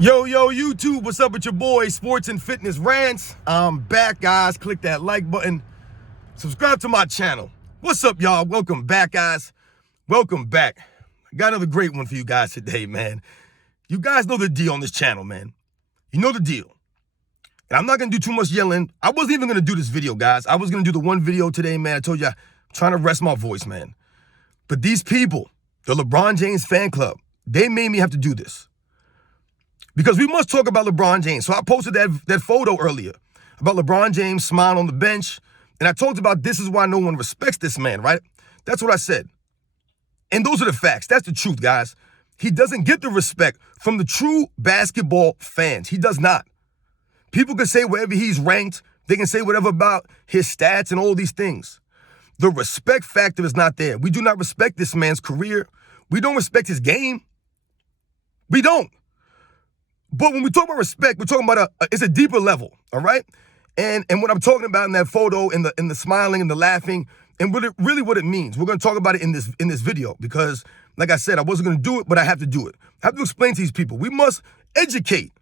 Yo, YouTube, what's up with your boy, Sports and Fitness Rants? I'm back, guys. Click that like button. Subscribe to my channel. What's up, y'all? Welcome back, guys. Welcome back. I got another great one for you guys today, man. You guys know the deal on this channel, man. You know the deal. And I'm not going to do too much yelling. I wasn't even going to do this video, guys. I was going to do the one video today, man. I told you I'm trying to rest my voice, man. But these people, the LeBron James fan club, they made me have to do this. Because we must talk about LeBron James. So I posted that photo earlier about LeBron James smiling on the bench. And I talked about this is why no one respects this man, right? That's what I said. And those are the facts. That's the truth, guys. He doesn't get the respect from the true basketball fans. He does not. People can say wherever he's ranked. They can say whatever about his stats and all these things. The respect factor is not there. We do not respect this man's career. We don't respect his game. We don't. But when we talk about respect, we're talking about it's a deeper level, all right? And what I'm talking about in that photo, in the smiling and the laughing, and really what it means. We're going to talk about it in this video because, like I said, I wasn't going to do it, but I have to do it. I have to explain to these people. We must educate.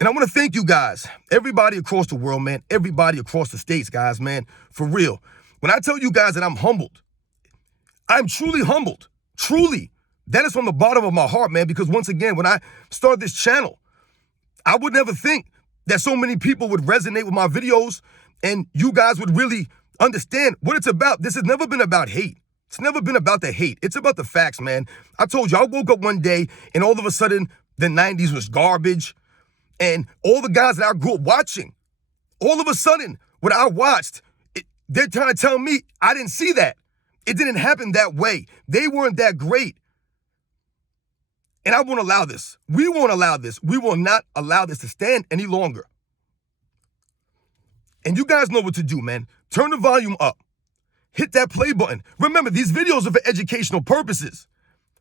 And I want to thank you guys, everybody across the world, man, everybody across the states, guys, man, for real. When I tell you guys that I'm humbled, I'm truly humbled, truly. That is from the bottom of my heart, man, because once again, when I started this channel, I would never think that so many people would resonate with my videos and you guys would really understand what it's about. This has never been about hate. It's never been about the hate. It's about the facts, man. I told you, I woke up one day and all of a sudden the 90s was garbage and all the guys that I grew up watching, all of a sudden what I watched, they're trying to tell me I didn't see that. It didn't happen that way. They weren't that great. And I won't allow this. We won't allow this. We will not allow this to stand any longer. And you guys know what to do, man. Turn the volume up. Hit that play button. Remember, these videos are for educational purposes.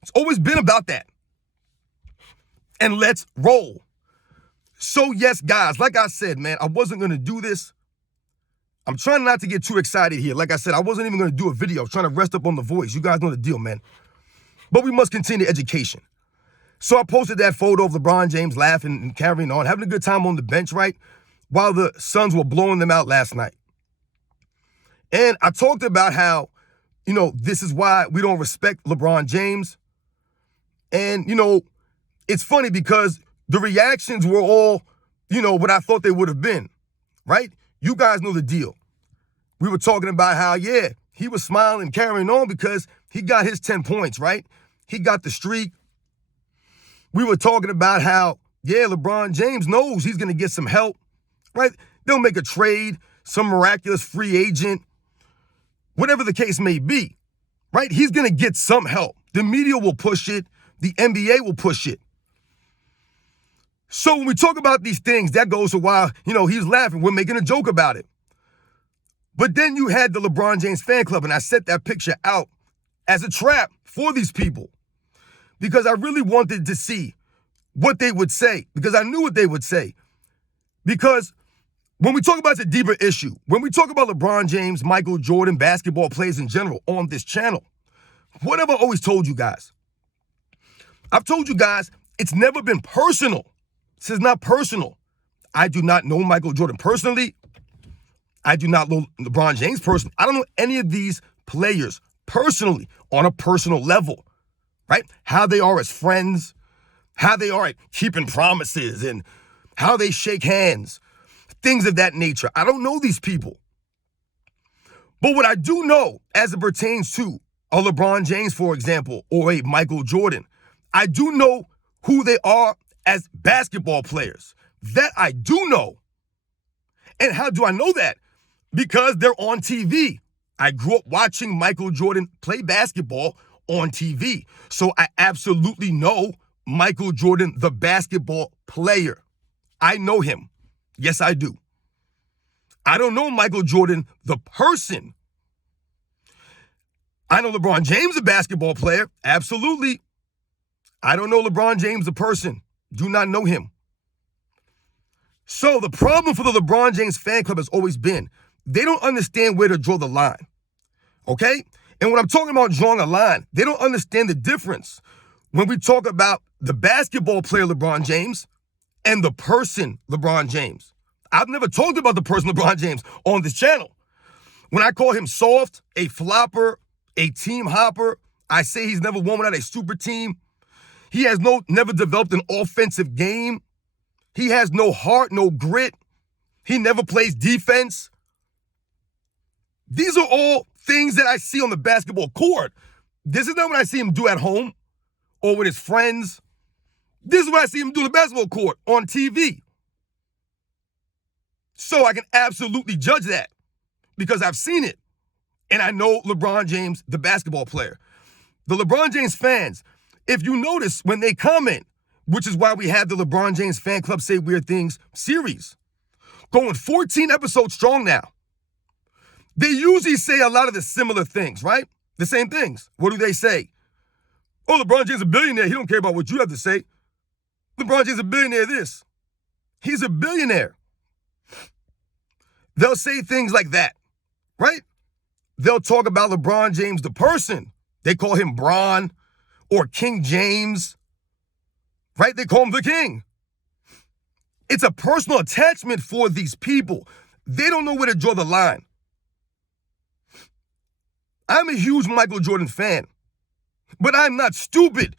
It's always been about that. And let's roll. So yes, guys, like I said, man, I wasn't going to do this. I'm trying not to get too excited here. Like I said, I wasn't even going to do a video. I was trying to rest up on the voice. You guys know the deal, man. But we must continue education. So I posted that photo of LeBron James laughing and carrying on, having a good time on the bench, right? While the Suns were blowing them out last night. And I talked about how, this is why we don't respect LeBron James. And, it's funny because the reactions were all, what I thought they would have been, right? You guys know the deal. We were talking about how, yeah, he was smiling and carrying on because he got his 10 points, right? He got the streak. We were talking about how, yeah, LeBron James knows he's going to get some help, right? They'll make a trade, some miraculous free agent, whatever the case may be, right? He's going to get some help. The media will push it. The NBA will push it. So when we talk about these things, that goes a while, he's laughing. We're making a joke about it. But then you had the LeBron James fan club, and I set that picture out as a trap for these people. Because I really wanted to see what they would say, because I knew what they would say. Because when we talk about it's a deeper issue, when we talk about LeBron James, Michael Jordan, basketball players in general on this channel, what have I always told you guys? I've told you guys it's never been personal. This is not personal. I do not know Michael Jordan personally. I do not know LeBron James personally. I don't know any of these players personally on a personal level. Right? How they are as friends, how they are at keeping promises and how they shake hands, things of that nature. I don't know these people. But what I do know as it pertains to a LeBron James, for example, or a Michael Jordan, I do know who they are as basketball players. That I do know. And how do I know that? Because they're on TV. I grew up watching Michael Jordan play basketball on TV. So I absolutely know Michael Jordan, the basketball player. I know him. Yes, I do. I don't know Michael Jordan, the person. I know LeBron James, the basketball player. Absolutely. I don't know LeBron James, the person. Do not know him. So the problem for the LeBron James fan club has always been, they don't understand where to draw the line. Okay? And when I'm talking about drawing a line, they don't understand the difference when we talk about the basketball player LeBron James and the person LeBron James. I've never talked about the person LeBron James on this channel. When I call him soft, a flopper, a team hopper, I say he's never won without a super team. He has never developed an offensive game. He has no heart, no grit. He never plays defense. These are all things that I see on the basketball court. This is not what I see him do at home or with his friends. This is what I see him do on the basketball court on TV. So I can absolutely judge that because I've seen it. And I know LeBron James, the basketball player. The LeBron James fans, if you notice when they comment, which is why we have the LeBron James Fan Club Say Weird Things series, going 14 episodes strong now. They usually say a lot of the similar things, right? The same things. What do they say? Oh, LeBron James is a billionaire. He don't care about what you have to say. LeBron James is a billionaire this. He's a billionaire. They'll say things like that, right? They'll talk about LeBron James, the person. They call him Bron or King James, right? They call him the king. It's a personal attachment for these people. They don't know where to draw the line. I'm a huge Michael Jordan fan, but I'm not stupid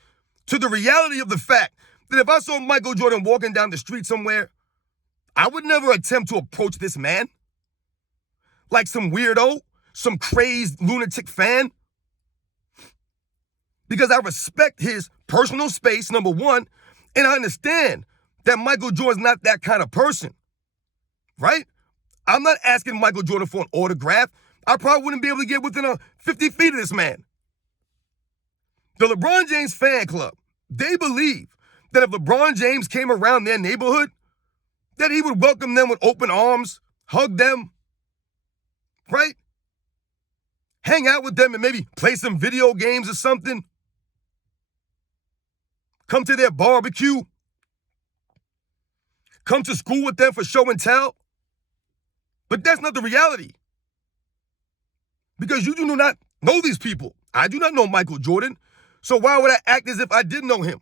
to the reality of the fact that if I saw Michael Jordan walking down the street somewhere, I would never attempt to approach this man like some weirdo, some crazed lunatic fan, because I respect his personal space, number one, and I understand that Michael Jordan's not that kind of person, right? I'm not asking Michael Jordan for an autograph. I probably wouldn't be able to get within 50 feet of this man. The LeBron James Fan Club, they believe that if LeBron James came around their neighborhood, that he would welcome them with open arms, hug them, right? Hang out with them and maybe play some video games or something. Come to their barbecue. Come to school with them for show and tell. But that's not the reality. Because you do not know these people. I do not know Michael Jordan. So why would I act as if I did know him?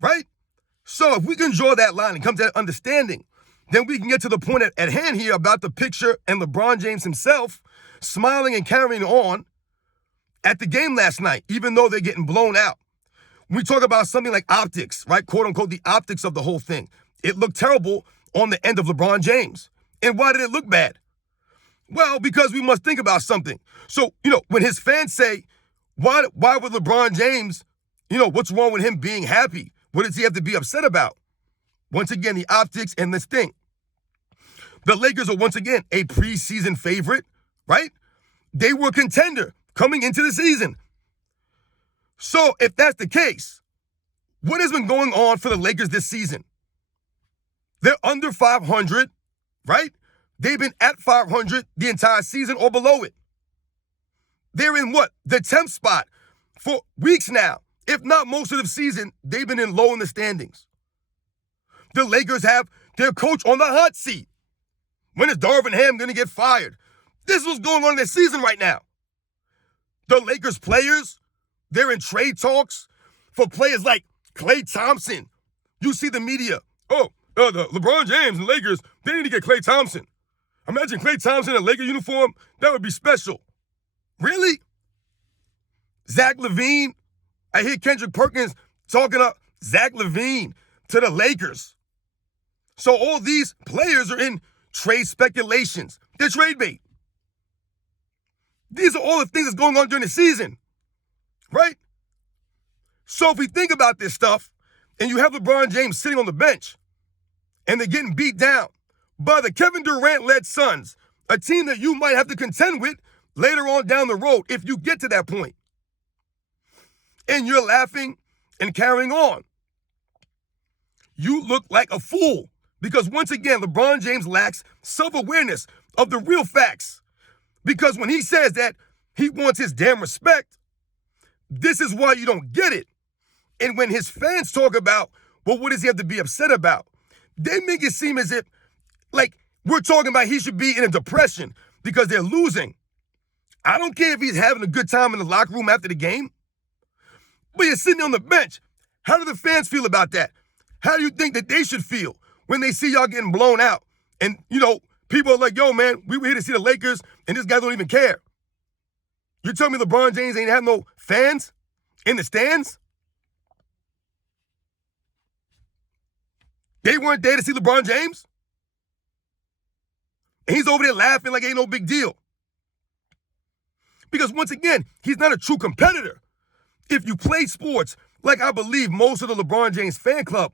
Right? So if we can draw that line and come to that understanding, then we can get to the point at hand here about the picture and LeBron James himself smiling and carrying on at the game last night, even though they're getting blown out. We talk about something like optics, right? Quote unquote, the optics of the whole thing. It looked terrible on the end of LeBron James. And why did it look bad? Well, because we must think about something. So, when his fans say, why would LeBron James, what's wrong with him being happy? What does he have to be upset about? Once again, the optics and this thing. The Lakers are once again a preseason favorite, right? They were a contender coming into the season. So if that's the case, what has been going on for the Lakers this season? They're under 500, right? They've been at 500 the entire season or below it. They're in what? The 10th spot for weeks now. If not most of the season, they've been in low in the standings. The Lakers have their coach on the hot seat. When is Darvin Ham going to get fired? This is what's going on in their season right now. The Lakers players, they're in trade talks for players like Klay Thompson. You see the media. The LeBron James and Lakers, they need to get Klay Thompson. Imagine Klay Thompson in a Laker uniform. That would be special. Really? Zach LaVine. I hear Kendrick Perkins talking up Zach LaVine to the Lakers. So all these players are in trade speculations. They're trade bait. These are all the things that's going on during the season, right? So if we think about this stuff, and you have LeBron James sitting on the bench, and they're getting beat down by the Kevin Durant-led Suns, a team that you might have to contend with later on down the road if you get to that point. And you're laughing and carrying on. You look like a fool because once again, LeBron James lacks self-awareness of the real facts. Because when he says that he wants his damn respect, this is why you don't get it. And when his fans talk about, well, what does he have to be upset about? They make it seem as if, like, we're talking about he should be in a depression because they're losing. I don't care if he's having a good time in the locker room after the game, but you're sitting on the bench How do the fans feel about that? How do you think that they should feel when they see y'all getting blown out? And, people are like, yo, man, we were here to see the Lakers, and this guy don't even care. You're telling me LeBron James ain't have no fans in the stands? They weren't there to see LeBron James? And he's over there laughing like it ain't no big deal. Because once again, he's not a true competitor. If you play sports, like I believe most of the LeBron James fan club,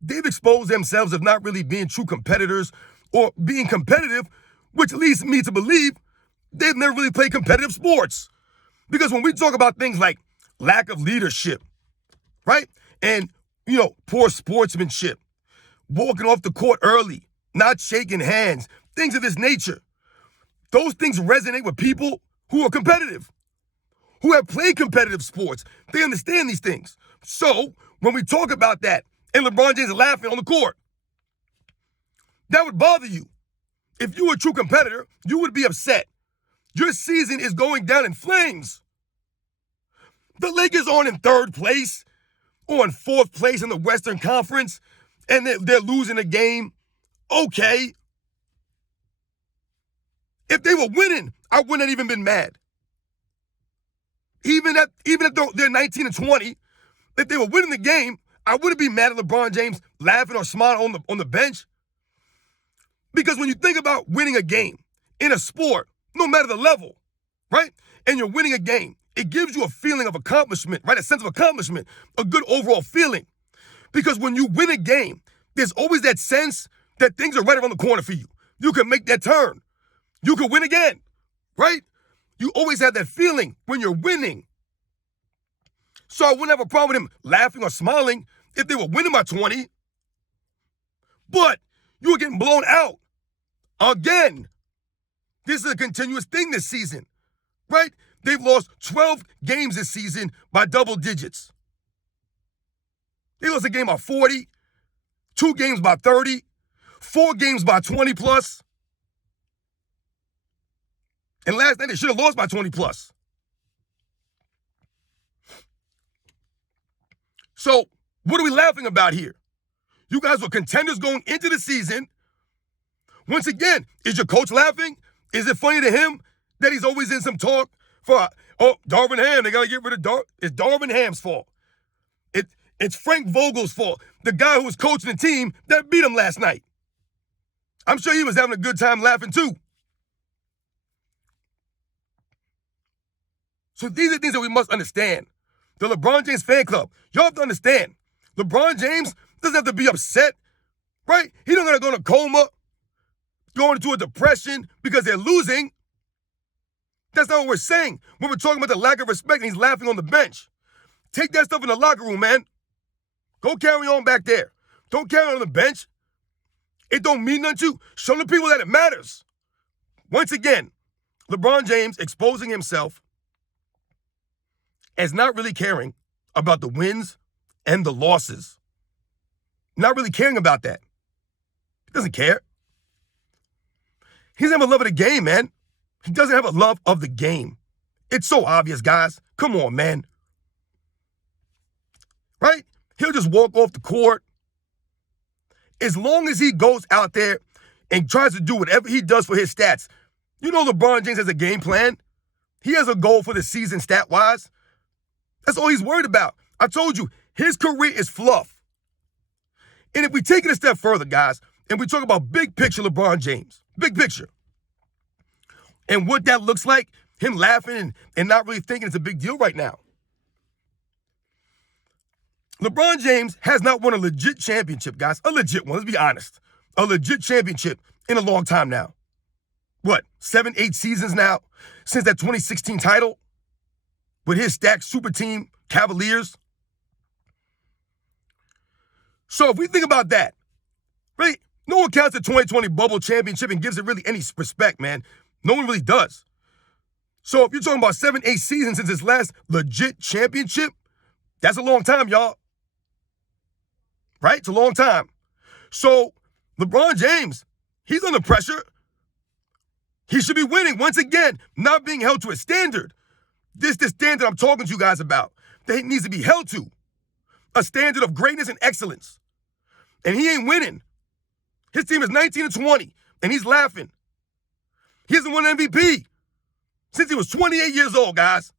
they've exposed themselves of not really being true competitors or being competitive, which leads me to believe they've never really played competitive sports. Because when we talk about things like lack of leadership, right? And, poor sportsmanship, walking off the court early, not shaking hands, things of this nature, those things resonate with people who are competitive, who have played competitive sports. They understand these things. So when we talk about that and LeBron James is laughing on the court, that would bother you. If you were a true competitor, you would be upset. Your season is going down in flames. The Lakers aren't in third place or in fourth place in the Western Conference, and they're losing a game. Okay. If they were winning, I wouldn't have even been mad. Even if they're 19 and 20, if they were winning the game, I wouldn't be mad at LeBron James laughing or smiling on the bench. Because when you think about winning a game in a sport, no matter the level, right? And you're winning a game, it gives you a feeling of accomplishment, right? A sense of accomplishment, a good overall feeling. Because when you win a game, there's always that sense that things are right around the corner for you. You can make that turn. You can win again, right? You always have that feeling when you're winning. So I wouldn't have a problem with him laughing or smiling if they were winning by 20. But you were getting blown out again. This is a continuous thing this season, right? They've lost 12 games this season by double digits. They lost a game by 40, 2 games by 30, 4 games by 20 plus. And last night they should have lost by 20 plus. So what are we laughing about here? You guys were contenders going into the season. Once again, is your coach laughing? Is it funny to him that he's always in some talk for, Darvin Ham, they got to get rid of Darvin? It's Darvin Ham's fault. It's Frank Vogel's fault, the guy who was coaching the team that beat him last night. I'm sure he was having a good time laughing too. So these are things that we must understand. The LeBron James fan club, y'all have to understand. LeBron James doesn't have to be upset, right? He don't got to go in a coma, going into a depression because they're losing. That's not what we're saying when we're talking about the lack of respect and he's laughing on the bench. Take that stuff in the locker room, man. Go carry on back there. Don't carry on the bench. It don't mean nothing to you. Show the people that it matters. Once again, LeBron James exposing himself as not really caring about the wins and the losses. Not really caring about that. He doesn't care. He doesn't have a love of the game, man. He doesn't have a love of the game. It's so obvious, guys. Come on, man. Right? He'll just walk off the court. As long as he goes out there and tries to do whatever he does for his stats. You know LeBron James has a game plan. He has a goal for the season stat-wise. That's all he's worried about. I told you, his career is fluff. And if we take it a step further, guys, and we talk about big picture LeBron James, big picture, and what that looks like, him laughing and not really thinking it's a big deal right now. LeBron James has not won a legit championship, guys. A legit one, let's be honest. A legit championship in a long time now. What, 7, 8 seasons now since that 2016 title with his stacked super team, Cavaliers? So if we think about that, right? No one counts the 2020 bubble championship and gives it really any respect, man. No one really does. So if you're talking about 7, 8 seasons since his last legit championship, that's a long time, y'all. Right? It's a long time. So LeBron James, he's under pressure. He should be winning once again, not being held to a standard. This the standard I'm talking to you guys about that he needs to be held to. a standard of greatness and excellence. And he ain't winning. His team is 19-20, and he's laughing. He hasn't won an MVP since he was 28 years old, guys.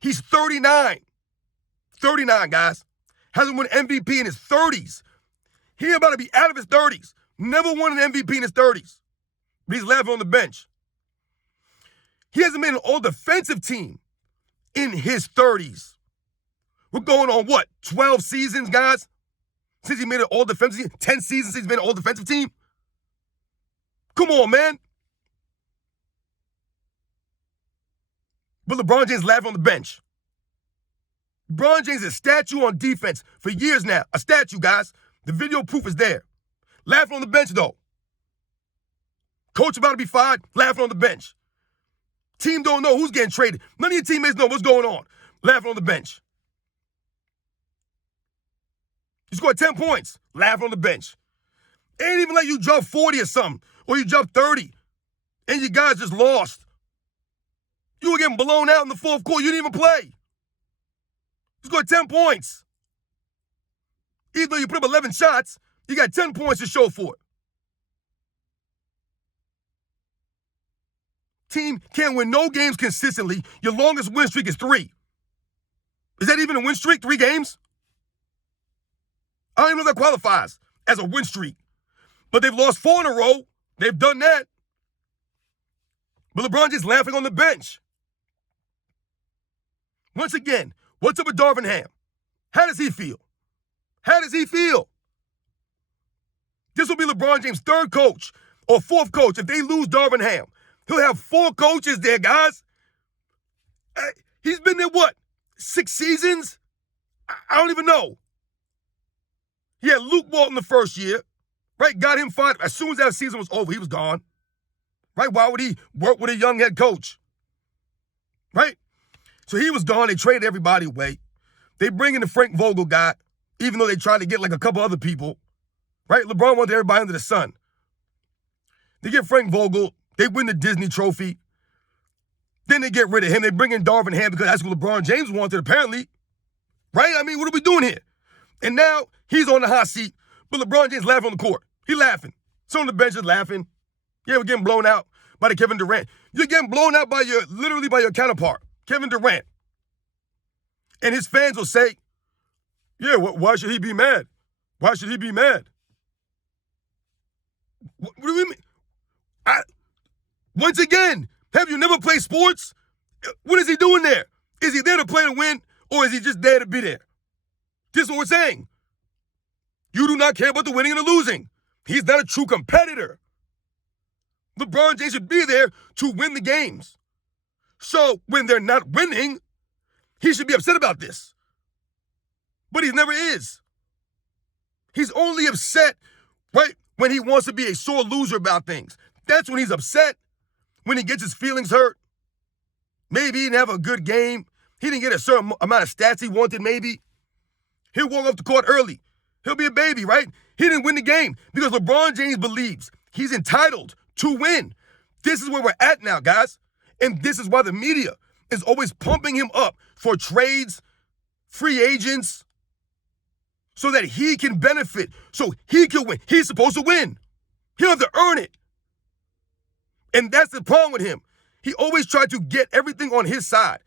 He's 39. 39, guys. Hasn't won an MVP in his 30s. He about to be out of his 30s. Never won an MVP in his 30s. But he's laughing on the bench. He hasn't made an all-defensive team in his 30s. We're going on, what, 12 seasons, guys? Since he made an all-defensive team? 10 seasons since he's made an all-defensive team? Come on, man. But LeBron James laughing on the bench. LeBron James is a statue on defense for years now. A statue, guys. The video proof is there. Laughing on the bench, though. Coach about to be fired, laughing on the bench. Team don't know who's getting traded. None of your teammates know what's going on. Laughing on the bench. You scored 10 points, laughing on the bench. Ain't even like you dropped 40 or something, or you dropped 30, and you guys just lost. You were getting blown out in the fourth quarter. You didn't even play. You scored 10 points. Even though you put up 11 shots, you got 10 points to show for it. Team can't win no games consistently. Your longest win streak is 3. Is that even a win streak, 3 games? I don't even know if that qualifies as a win streak. But they've lost 4 in a row. They've done that. But LeBron just laughing on the bench. Once again, what's up with Darvin Ham? How does he feel? How does he feel? This will be LeBron James' 3rd coach or 4th coach if they lose Darvin Ham. He'll have 4 coaches there, guys. He's been there, what, 6 seasons? I don't even know. He had Luke Walton the first year, right? Got him fired. As soon as that season was over, he was gone. Right? Why would he work with a young head coach? Right? So he was gone. They traded everybody away. They bring in the Frank Vogel guy, even though they tried to get like a couple other people. Right? LeBron wanted everybody under the sun. They get Frank Vogel. They win the Disney trophy. Then they get rid of him. They bring in Darvin Ham because that's what LeBron James wanted, apparently. Right? I mean, what are we doing here? And now he's on the hot seat, but LeBron James laughing on the court. He laughing. So on the bench is laughing. Yeah, we're getting blown out by the Kevin Durant. You're getting blown out by literally by your counterpart, Kevin Durant. And his fans will say, yeah, why should he be mad? Why should he be mad? What do we mean? Once again, have you never played sports? What is he doing there? Is he there to play to win, or is he just there to be there? This is what we're saying. You do not care about the winning and the losing. He's not a true competitor. LeBron James should be there to win the games. So when they're not winning, he should be upset about this. But he never is. He's only upset, right, when he wants to be a sore loser about things. That's when he's upset, when he gets his feelings hurt. Maybe he didn't have a good game. He didn't get a certain amount of stats he wanted, maybe. He'll walk off the court early. He'll be a baby, right? He didn't win the game because LeBron James believes he's entitled to win. This is where we're at now, guys. And this is why the media is always pumping him up for trades, free agents, so that he can benefit, so he can win. He's supposed to win. He don't have to earn it. And that's the problem with him. He always tried to get everything on his side.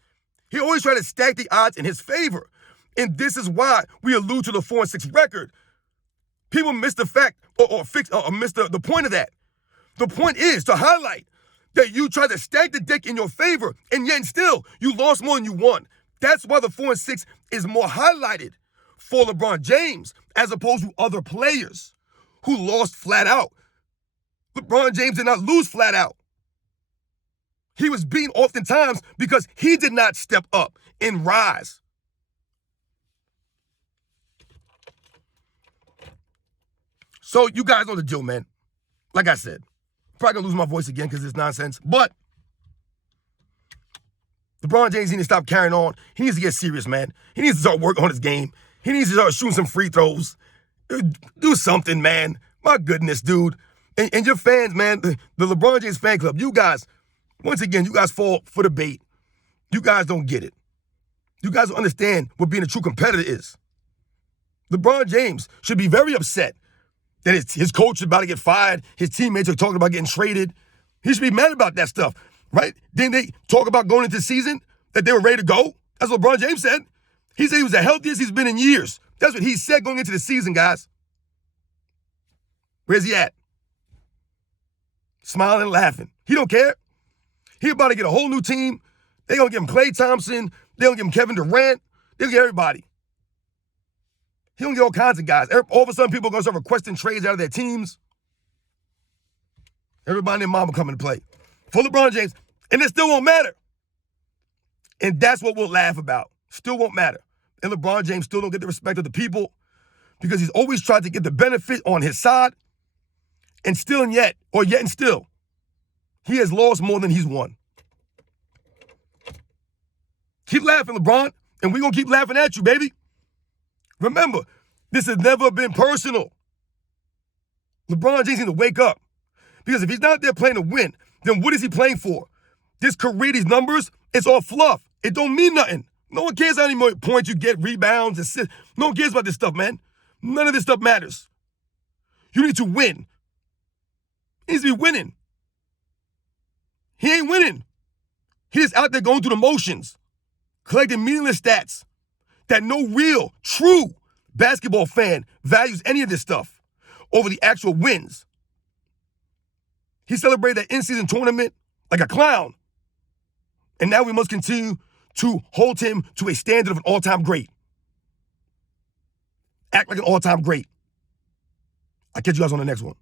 He always tried to stack the odds in his favor. And this is why we allude to the 4-6 record. People miss the fact or miss the point of that. The point is to highlight that you tried to stack the deck in your favor, and yet still you lost more than you won. That's why the 4-6 is more highlighted for LeBron James as opposed to other players who lost flat out. LeBron James did not lose flat out. He was beaten oftentimes because he did not step up and rise. So you guys know the deal, man. Like I said, probably gonna lose my voice again because it's nonsense. But LeBron James needs to stop carrying on. He needs to get serious, man. He needs to start working on his game. He needs to start shooting some free throws. Do something, man. My goodness, dude. And your fans, man, the LeBron James fan club, you guys, once again, you guys fall for the bait. You guys don't get it. You guys don't understand what being a true competitor is. LeBron James should be very upset that his coach is about to get fired. His teammates are talking about getting traded. He should be mad about that stuff, right? Then they talk about going into the season, that they were ready to go. That's what LeBron James said. He said he was the healthiest he's been in years. That's what he said going into the season, guys. Where's he at? Smiling and laughing. He don't care. He about to get a whole new team. They're going to give him Klay Thompson. They're going to give him Kevin Durant. They'll get everybody. He don't get all kinds of guys. All of a sudden, people are going to start requesting trades out of their teams. Everybody and their mama coming to play for LeBron James. And it still won't matter. And that's what we'll laugh about. Still won't matter. And LeBron James still don't get the respect of the people because he's always tried to get the benefit on his side. And still and yet and still, he has lost more than he's won. Keep laughing, LeBron, and we're going to keep laughing at you, baby. Remember, this has never been personal. LeBron James needs to wake up. Because if he's not there playing to win, then what is he playing for? This career, these numbers, it's all fluff. It don't mean nothing. No one cares how many more points you get, rebounds, assists. No one cares about this stuff, man. None of this stuff matters. You need to win. He needs to be winning. He ain't winning. He's just out there going through the motions, collecting meaningless stats that no real, true basketball fan values any of this stuff over the actual wins. He celebrated that in-season tournament like a clown. And now we must continue to hold him to a standard of an all-time great. Act like an all-time great. I'll catch you guys on the next one.